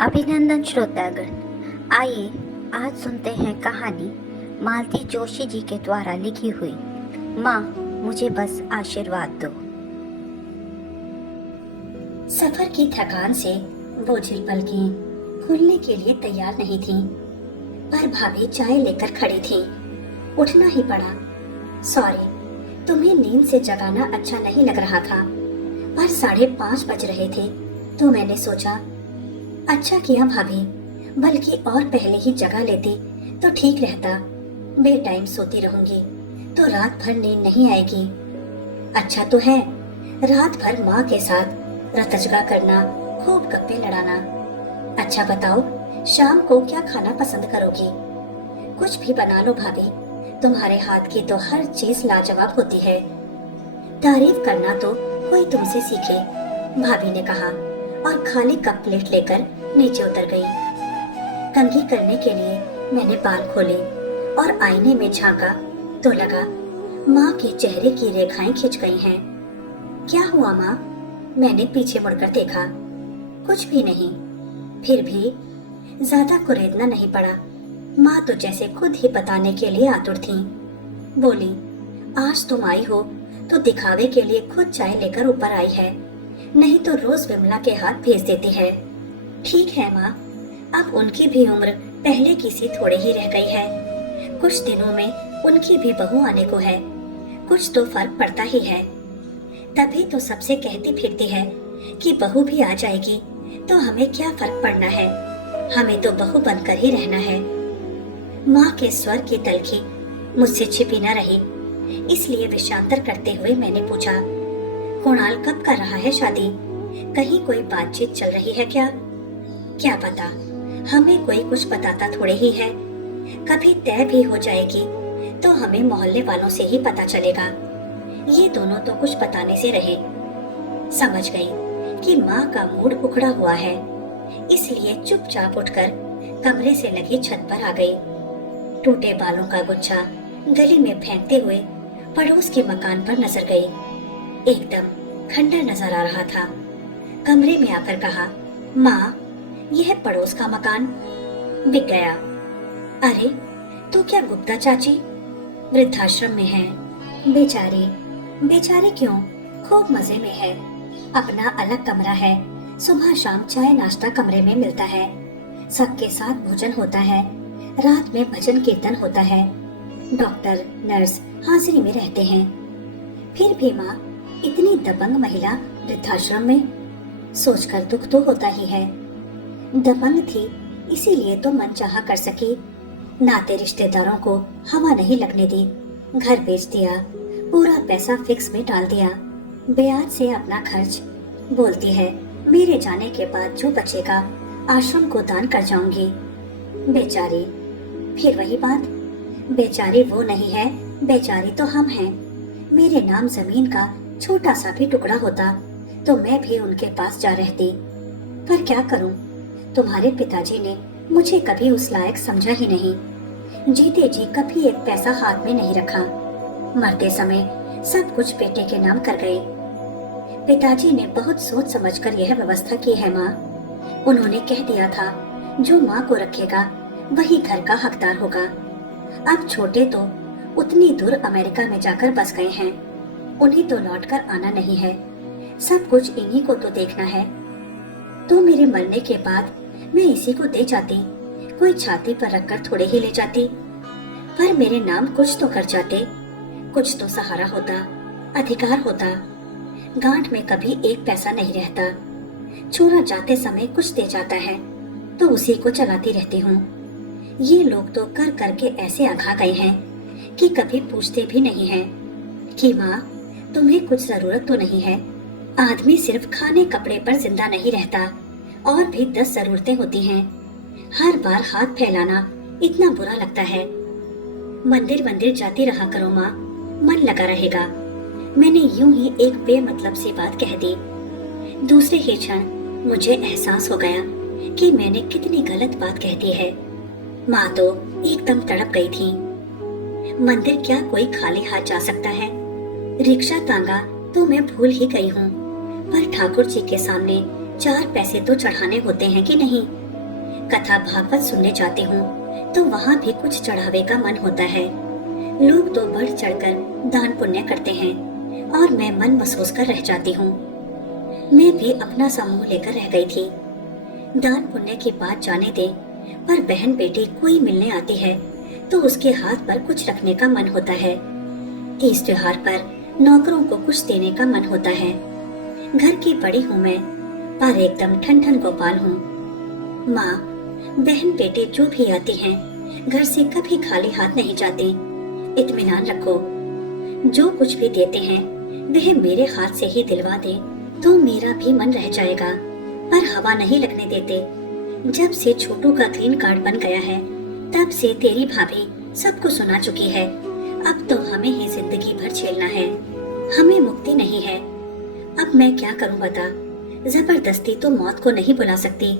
अभिनंदन श्रोतागण, आइए आज सुनते हैं कहानी मालती जोशी जी के द्वारा लिखी हुई माँ मुझे बस आशीर्वाद दो। सफर की थकान से बोझिल पलकें खुलने के लिए तैयार नहीं थीं, पर भाभी चाय लेकर खड़ी थी। उठना ही पड़ा। सॉरी, तुम्हें नींद से जगाना अच्छा नहीं लग रहा था, पर 5:30 बज रहे थे तो मैंने सोचा अच्छा किया भाभी, बल्कि और पहले ही जगा लेती तो ठीक रहता। बेटाइम सोती रहूंगी तो रात भर नींद नहीं आएगी। अच्छा तो है, रात भर माँ के साथ रतजगा करना, खूब गप्पे लड़ाना। अच्छा बताओ, शाम को क्या खाना पसंद करोगी? कुछ भी बना लो भाभी, तुम्हारे हाथ की तो हर चीज लाजवाब होती है। तारीफ करना तो कोई तुमसे सीखे, भाभी ने कहा और खाली कप प्लेट लेकर नीचे उतर गई। कंघी करने के लिए मैंने बाल खोले और आईने में झांका तो लगा माँ के चेहरे की रेखाएं खिंच गई हैं। क्या हुआ माँ? मैंने पीछे मुड़कर देखा, कुछ भी नहीं। फिर भी ज्यादा कुरेदना नहीं पड़ा। माँ तो जैसे खुद ही बताने के लिए आतुर थी। बोली, आज तुम आई हो तो दिखावे के लिए खुद चाय लेकर ऊपर आई है, नहीं तो रोज विमला के हाथ भेज देती है। ठीक है माँ, अब उनकी भी उम्र पहले की सी थोड़ी ही रह गई है। कुछ दिनों में उनकी भी बहू आने को है, कुछ तो फर्क पड़ता ही है। तभी तो सबसे कहती फिरती है कि बहू भी आ जाएगी तो हमें क्या फर्क पड़ना है, हमें तो बहू बनकर ही रहना है। माँ के स्वर की तलखी मुझसे छिपी न रही, इसलिए विषांतर करते हुए मैंने पूछा, कुणाल कब कर रहा है शादी? कहीं कोई बातचीत चल रही है क्या? क्या पता, हमें कोई कुछ बताता थोड़े ही है। कभी तय भी हो जाएगी तो हमें मोहल्ले वालों से ही पता चलेगा। ये दोनों तो कुछ बताने से रहे। समझ गई कि माँ का मूड उखड़ा हुआ है, इसलिए चुपचाप उठकर कमरे से लगी छत पर आ गई। टूटे बालों का गुच्छा गली में फेंकते हुए पड़ोस के मकान पर नजर गई। एकदम खंडर नजर आ रहा था। कमरे में आकर कहा, माँ यह पड़ोस का मकान बिक गया। अरे तो क्या गुप्ता चाची वृद्धाश्रम में है? बेचारी। बेचारी क्यों, खूब मजे में है। अपना अलग कमरा है, सुबह शाम चाय नाश्ता कमरे में मिलता है, सबके साथ भोजन होता है, रात में भजन कीर्तन होता है, डॉक्टर नर्स हाजिरी में रहते हैं। फिर भी माँ, इतनी दबंग महिला वृद्धाश्रम में, सोचकर दुख तो होता ही है। दबंग थी इसीलिए तो मनचाहा कर सकी। नाते रिश्तेदारों को हवा नहीं लगने दी, घर बेच दिया, पूरा पैसा फिक्स में डाल दिया, ब्याज से अपना खर्च। बोलती है मेरे जाने के बाद जो बचेगा आश्रम को दान कर जाऊंगी। बेचारी। फिर वही बात, बेचारी वो नहीं है, बेचारी तो हम हैं। मेरे नाम जमीन का छोटा सा भी टुकड़ा होता तो मैं भी उनके पास जा रहती, पर क्या करूं, तुम्हारे पिताजी ने मुझे कभी उस लायक समझा ही नहीं। जीते जी कभी एक पैसा हाथ में नहीं रखा, मरते समय सब कुछ बेटे के नाम कर गए। पिताजी ने बहुत सोच समझकर यह व्यवस्था की है माँ। उन्होंने कह दिया था जो माँ को रखेगा वही घर का हकदार होगा। अब छोटे तो उतनी दूर अमेरिका में जाकर बस गए हैं, उन्हें तो लौटकर आना नहीं है, सब कुछ इन्हीं को तो देखना है। तो मेरे मरने के बाद मैं इसी को दे जाती, कोई छाती पर रखकर थोड़े ही ले जाती, पर मेरे नाम कुछ तो कर जाते, कुछ तो सहारा होता, अधिकार होता। गांठ में कभी एक पैसा नहीं रहता, छोरा जाते समय कुछ दे जाता है तो उसी को चलाती रहती हूँ। ये लोग तो कर करके ऐसे आघा गए हैं कि कभी पूछते भी नहीं हैं कि माँ तुम्हें कुछ जरूरत तो नहीं है। आदमी सिर्फ खाने कपड़े पर जिंदा नहीं रहता, और भी 10 जरूरतें होती हैं। हर बार हाथ फैलाना इतना बुरा लगता है। मंदिर मंदिर जाती रहा करो माँ, मन लगा रहेगा। मैंने यूं ही एक बेमतलब सी बात कह दी। दूसरे ही क्षण मुझे एहसास हो गया कि मैंने कितनी गलत बात कह दी है। माँ तो एकदम तड़प गई थी। मंदिर क्या कोई खाली हाथ जा सकता है? रिक्शा तांगा तो मैं भूल ही गई हूँ, पर ठाकुर जी के सामने 4 पैसे तो चढ़ाने होते हैं कि नहीं? कथा भागवत सुनने जाती हूँ तो वहाँ भी कुछ चढ़ावे का मन होता है। लोग तो बढ़ चढ़कर दान पुण्य करते हैं और मैं मन महसूस कर रह जाती हूँ। मैं भी अपना समूह लेकर रह गई थी। दान पुण्य की बात जाने दे, पर बहन बेटी कोई मिलने आती है तो उसके हाथ पर कुछ रखने का मन होता है। तीज त्योहार पर नौकरों को कुछ देने का मन होता है। घर की बड़ी हूँ मैं, पर एकदम ठन गोपाल हूँ। माँ, बहन बेटे जो भी आती हैं, घर से कभी खाली हाथ नहीं जाते। इत्मीनान रखो, जो कुछ भी देते हैं वह मेरे हाथ से ही दिलवा दे तो मेरा भी मन रह जाएगा, पर हवा नहीं लगने देते। जब से छोटू का ग्रीन कार्ड बन गया है तब से तेरी भाभी सबको सुना चुकी है। अब तो हमें ही जिंदगी भर झेलना है, हमें मुक्ति नहीं है। अब मैं क्या करूं बता, जबरदस्ती तो मौत को नहीं बुला सकती,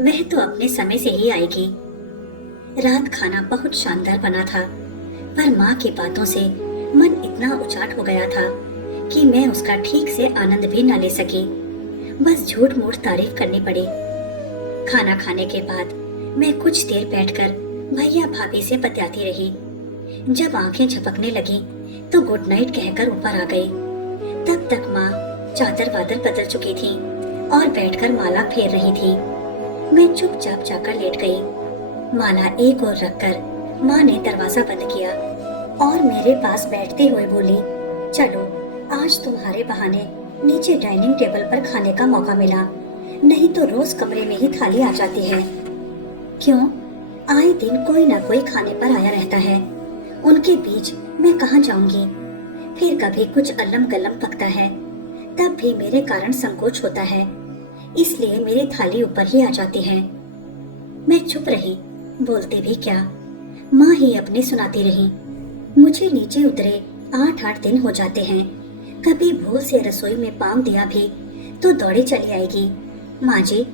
वह तो अपने समय से ही आएगी। रात खाना बहुत शानदार बना था, पर माँ की बातों से मन इतना उचाट हो गया था कि मैं उसका ठीक से आनंद भी न ले सकी। बस झूठ मूठ तारीफ करनी पड़ी। खाना खाने के बाद मैं कुछ देर बैठकर भैया भाभी से बतियाती रही। जब आंखें झपकने लगी तो गुड नाइट कहकर ऊपर आ गई। तब तक माँ चादर वादर बदल चुकी थी और बैठकर माला फेर रही थी। मैं चुपचाप जाकर लेट गई। माला एक ओर रखकर माँ ने दरवाजा बंद किया और मेरे पास बैठते हुए बोली, चलो आज तुम्हारे बहाने नीचे डाइनिंग टेबल पर खाने का मौका मिला, नहीं तो रोज कमरे में ही थाली आ जाती है। क्यों, आए दिन कोई ना कोई खाने पर आया रहता है, उनके बीच मैं कहाँ जाऊंगी। फिर कभी कुछ अल्लम गल्लम पकता है, तब भी मेरे कारण संकोच होता है, इसलिए मेरी थाली ऊपर ही आ जाती है। मैं चुप रही, बोलते भी क्या, माँ ही अपने सुनाती रही। मुझे नीचे उतरे 8-8 दिन हो जाते हैं। कभी भूल से रसोई में पाँव दिया भी तो दौड़ी चली आएगी, माँ जी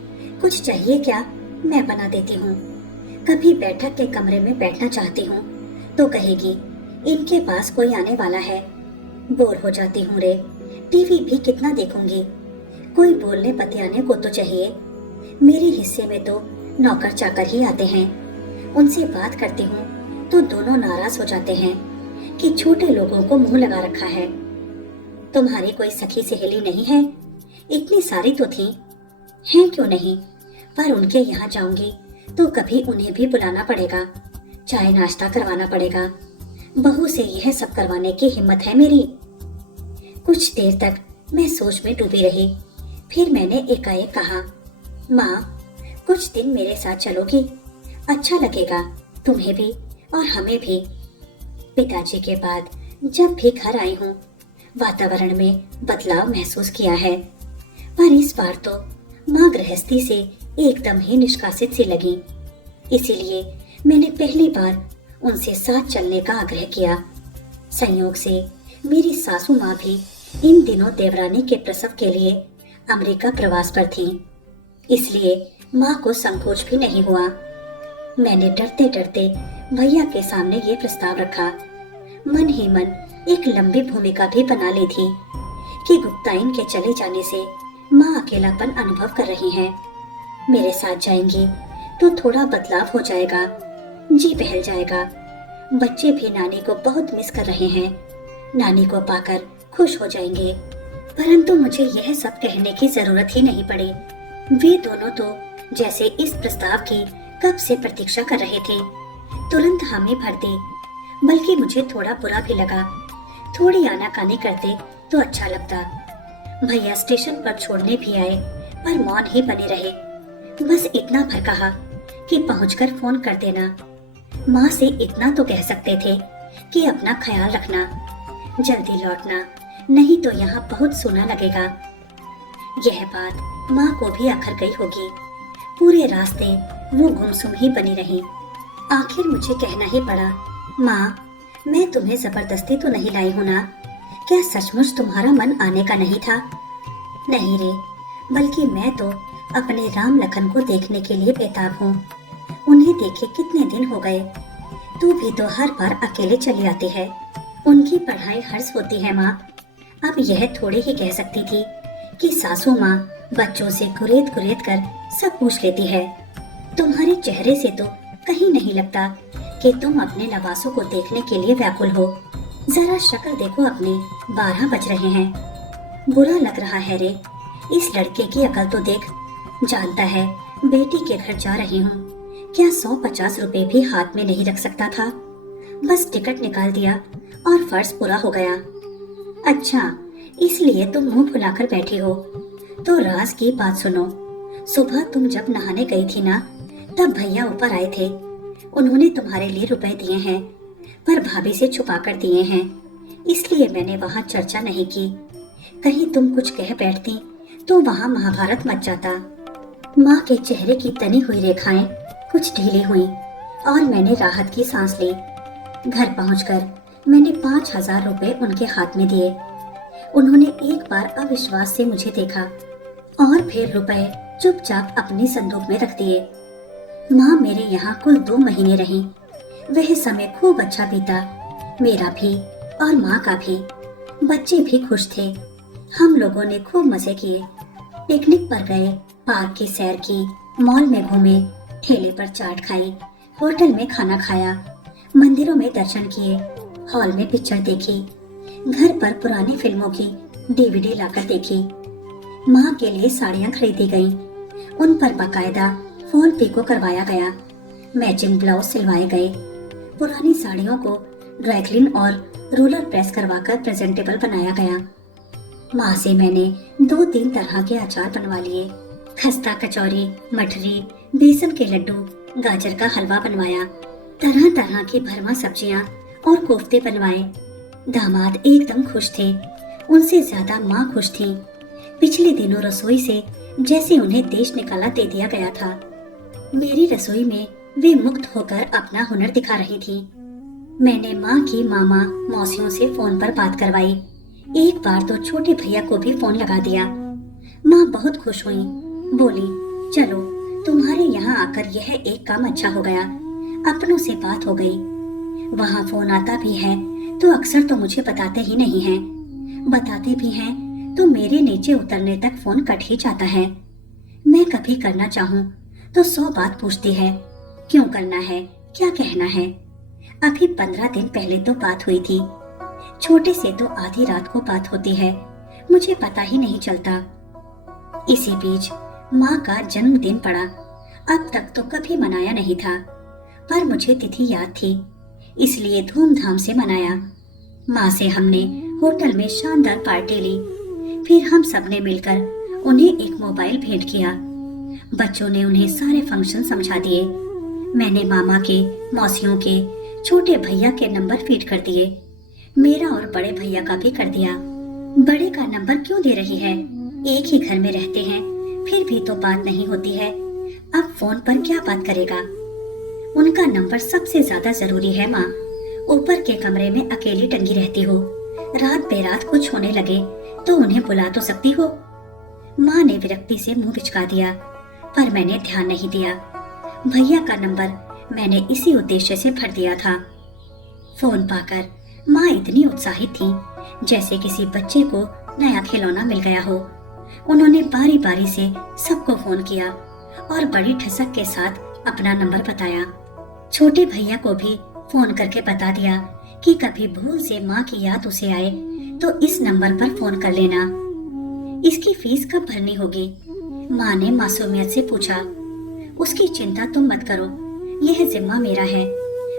कुछ चाहिए क्या, मैं बना देती हूँ। कभी बैठक के कमरे में बैठना चाहती हूँ तो कहेगी, इनके पास कोई आने वाला है। बोर हो जाती हूँ रे, टीवी भी कितना देखूंगी, कोई बोलने बतियाने को तो चाहिए। मेरे हिस्से में तो नौकर चाकर ही आते हैं, उनसे बात करती हूँ तो दोनों नाराज हो जाते हैं कि छोटे लोगों को मुंह लगा रखा है। तुम्हारी कोई सखी सहेली नहीं है? इतनी सारी तो थी, हैं क्यों नहीं, पर उनके यहाँ जाऊंगी तो कभी उन्हें भी बुलाना पड़ेगा, चाय नाश्ता करवाना पड़ेगा। बहू से यह सब करवाने की हिम्मत है मेरी? कुछ देर तक मैं सोच में डूबी रही। फिर मैंने एकाएक कहा, माँ कुछ दिन मेरे साथ चलोगी, अच्छा लगेगा तुम्हें भी और हमें भी। पिताजी के बाद जब भी घर आई हूँ वातावरण में बदलाव महसूस किया है, पर इस बार तो माँ गृहस्थी से एकदम ही निष्कासित सी लगी। इसीलिए मैंने पहली बार उनसे साथ चलने का आग्रह किया। संयोग से मेरी सासू माँ भी इन दिनों देवरानी के प्रसव के लिए अमेरिका प्रवास पर थीं, इसलिए माँ को संकोच भी नहीं हुआ। मैंने डरते डरते भैया के सामने ये प्रस्ताव रखा। मन ही मन एक लंबी भूमिका भी बना ली थी कि गुप्ताइन के चले जाने से माँ अकेलापन अनुभव कर रही हैं। मेरे साथ जाएंगी तो थोड़ा बदलाव हो जाएगा, जी बहल जाएगा। बच्चे भी नानी को बहुत मिस कर रहे हैं, नानी को पाकर खुश हो जाएंगे। परंतु मुझे यह सब कहने की जरूरत ही नहीं पड़ी। वे दोनों तो जैसे इस प्रस्ताव की कब से प्रतीक्षा कर रहे थे, तुरंत हामी भर दी। बल्कि मुझे थोड़ा बुरा भी लगा, थोड़ी आनाकानी करते तो अच्छा लगता। भैया स्टेशन पर छोड़ने भी आए, पर मौन ही बने रहे। बस इतना भर कहा कि पहुंचकर फोन कर देना। माँ से इतना तो कह सकते थे कि अपना ख्याल रखना, जल्दी लौटना, नहीं तो यहाँ बहुत सूना लगेगा। यह बात माँ को भी आखिर गई होगी। पूरे रास्ते वो गुमसुम ही बनी रही। आखिर मुझे कहना ही पड़ा, माँ मैं तुम्हें जबरदस्ती तो नहीं लाई हूँ ना? क्या सचमुच तुम्हारा मन आने का नहीं था? नहीं रे, बल्कि मैं तो अपने राम लखन को देखने के लिए बेताब हूँ। उन्हें देखे कितने दिन हो गए। तू भी तो हर बार अकेले चली आती है। उनकी पढ़ाई हर्ष होती है माँ। अब यह थोड़ी ही कह सकती थी कि सासू माँ बच्चों से गुरेद गुरेद कर सब पूछ लेती है। तुम्हारे चेहरे से तो कहीं नहीं लगता कि तुम अपने नवासों को देखने के लिए व्याकुल हो। जरा शक्ल देखो अपनी, 12 बज रहे हैं। बुरा लग रहा है रे, इस लड़के की अकल तो देख। जानता है बेटी के घर जा रही हूँ, क्या 150 रुपए भी हाथ में नहीं रख सकता था। बस टिकट निकाल दिया और फर्ज पूरा हो गया। अच्छा, इसलिए तुम मुंह फुलाकर बैठी हो। तो राज की बात सुनो। सुबह तुम जब नहाने गई थी ना, तब भैया ऊपर आए थे। उन्होंने तुम्हारे लिए रुपए दिए हैं, पर भाभी से छुपा कर दिए हैं, इसलिए मैंने वहाँ चर्चा नहीं की। कहीं तुम कुछ कह बैठती तो वहाँ महाभारत मच जाता। माँ के चेहरे की तनी हुई रेखाएं कुछ ढीली हुई और मैंने राहत की सांस ली। घर पहुंचकर मैंने 5,000 रुपए उनके हाथ में दिए। उन्होंने एक बार अविश्वास से मुझे देखा और फिर रुपए चुपचाप अपनी संदूक में रख दिए। माँ मेरे यहाँ कुल 2 महीने रही। वह समय खूब अच्छा बीता, मेरा भी और माँ का भी। बच्चे भी खुश थे। हम लोगों ने खूब मजे किए, पिकनिक पर गए, पार्क की सैर की, मॉल में घूमे, ठेले पर चाट खाई, होटल में खाना खाया, मंदिरों में दर्शन किए, हॉल में पिक्चर देखी, घर पर पुरानी फिल्मों की डीवीडी लाकर देखी। माँ के लिए साड़ियाँ खरीदी गईं, उन पर बाकायदा फॉल पिको करवाया गया, मैचिंग ब्लाउज सिलवाए गए। पुरानी साड़ियों को ड्राई क्लीन और रोलर प्रेस करवाकर प्रेजेंटेबल बनाया गया। माँ से मैंने 2-3 तरह के अचार बनवा लिए। खस्ता कचौरी, मठरी, बेसन के लड्डू, गाजर का हलवा बनवाया। तरह तरह की भरमा सब्जियां और कोफ्ते बनवाए। दामाद एकदम खुश थे, उनसे ज्यादा माँ खुश थी। पिछले दिनों रसोई से जैसे उन्हें देश निकाला दे दिया गया था। मेरी रसोई में वे मुक्त होकर अपना हुनर दिखा रही थी। मैंने माँ की मामा मौसियों से फोन पर बात करवाई। एक बार तो छोटे भैया को भी फोन लगा दिया। माँ बहुत खुश हुई, बोली चलो तुम्हारे यहाँ आकर यह एक काम अच्छा हो गया, अपनों से बात हो गई। वहाँ फोन आता भी है तो अक्सर तो मुझे बताते ही नहीं हैं, बताते भी हैं तो मेरे नीचे उतरने तक फोन कट ही जाता है। मैं कभी करना चाहूँ तो 100 बात पूछती है, क्यों करना है, क्या कहना है। अभी 15 दिन पहले तो बात हुई थी। छोटे से तो आधी रात को बात होती है, मुझे पता ही नहीं चलता। इसी बीच माँ का जन्मदिन पड़ा। अब तक तो कभी मनाया नहीं था, पर मुझे तिथि याद थी, इसलिए धूमधाम से मनाया। माँ से हमने होटल में शानदार पार्टी ली। फिर हम सबने मिलकर उन्हें एक मोबाइल भेंट किया। बच्चों ने उन्हें सारे फंक्शन समझा दिए। मैंने मामा के, मौसियों के, छोटे भैया के नंबर फीड कर दिए। मेरा और बड़े भैया का भी कर दिया। बड़े का नंबर क्यों दे रही है, एक ही घर में रहते हैं, फिर भी तो बात नहीं होती है। अब फोन पर क्या बात करेगा। उनका नंबर सबसे ज्यादा जरूरी है। माँ ऊपर के कमरे में अकेली टंगी रहती हो, रात बेरात कुछ होने लगे तो उन्हें बुला तो सकती हो। माँ ने विरक्ति से मुंह बिचका दिया, पर मैंने ध्यान नहीं दिया। भैया का नंबर मैंने इसी उद्देश्य से भर दिया था। फोन पाकर माँ इतनी उत्साहित थी जैसे किसी बच्चे को नया खिलौना मिल गया हो। उन्होंने बारी बारी से सबको फोन किया और बड़ी ठसक के साथ अपना नंबर बताया। छोटे भैया को भी फोन करके बता दिया कि कभी भूल से माँ की याद उसे आए तो इस नंबर पर फोन कर लेना। इसकी फीस कब भरनी होगी, माँ ने मासूमियत से पूछा। उसकी चिंता तुम मत करो, यह जिम्मा मेरा है,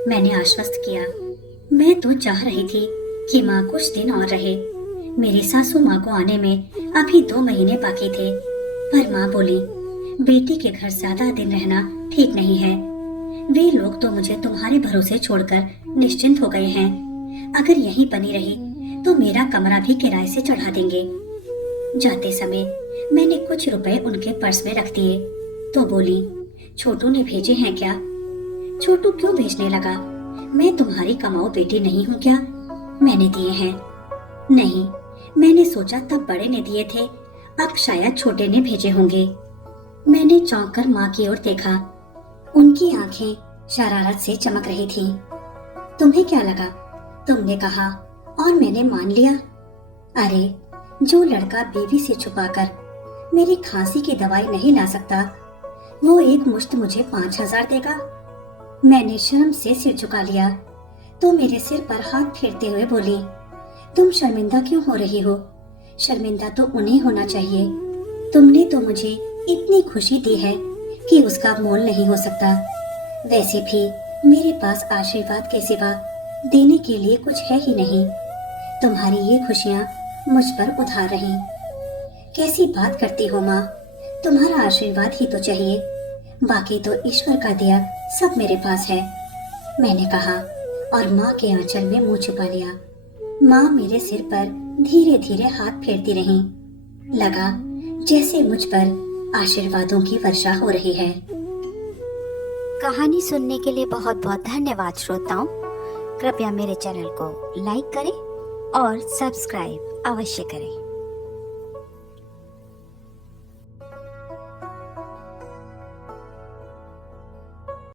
मैंने आश्वस्त किया। मैं तो चाह रही थी कि माँ कुछ दिन और रहे। मेरी सासू माँ को आने में अभी 2 महीने बाकी थे, पर माँ बोली बेटी के घर ज्यादा दिन रहना ठीक नहीं है। वे लोग तो मुझे तुम्हारे भरोसे छोड़कर निश्चिंत हो गए हैं। अगर यहीं बनी रही तो मेरा कमरा भी किराए से चढ़ा देंगे। जाते समय मैंने कुछ रुपए उनके पर्स में रख दिए तो बोली छोटू ने भेजे हैं क्या। छोटू क्यों भेजने लगा, मैं तुम्हारी कमाऊ बेटी नहीं हूँ क्या, मैंने दिए हैं। नहीं, मैंने सोचा तब बड़े ने दिए थे, अब शायद छोटे ने भेजे होंगे। मैंने चौंक कर माँ की ओर देखा। उनकी आंखें शरारत से चमक रही थी। तुम्हें क्या लगा, तुमने कहा और मैंने मान लिया। अरे जो लड़का बीवी से छुपाकर मेरी खांसी की दवाई नहीं ला सकता, वो एक मुश्त मुझे 5,000 देगा। मैंने शर्म से सिर झुका लिया तो मेरे सिर पर हाथ फेरते हुए बोली, तुम शर्मिंदा क्यों हो रही हो? शर्मिंदा तो उन्हें होना चाहिए। तुमने तो मुझे इतनी खुशी दी है कि उसका मोल नहीं हो सकता। वैसे भी मेरे पास आशीर्वाद के सिवा देने के लिए कुछ है ही नहीं। तुम्हारी ये खुशियाँ मुझ पर उधार रही। कैसी बात करती हो माँ, तुम्हारा आशीर्वाद ही तो चाहिए, बाकी तो ईश्वर का दिया सब मेरे पास है, मैंने कहा और माँ के आंचल में मुंह छुपा लिया। माँ मेरे सिर पर धीरे धीरे हाथ फेरती रहीं। लगा जैसे मुझ पर आशीर्वादों की वर्षा हो रही है। कहानी सुनने के लिए बहुत बहुत धन्यवाद श्रोताओं। कृपया मेरे चैनल को लाइक करें और सब्सक्राइब अवश्य करें।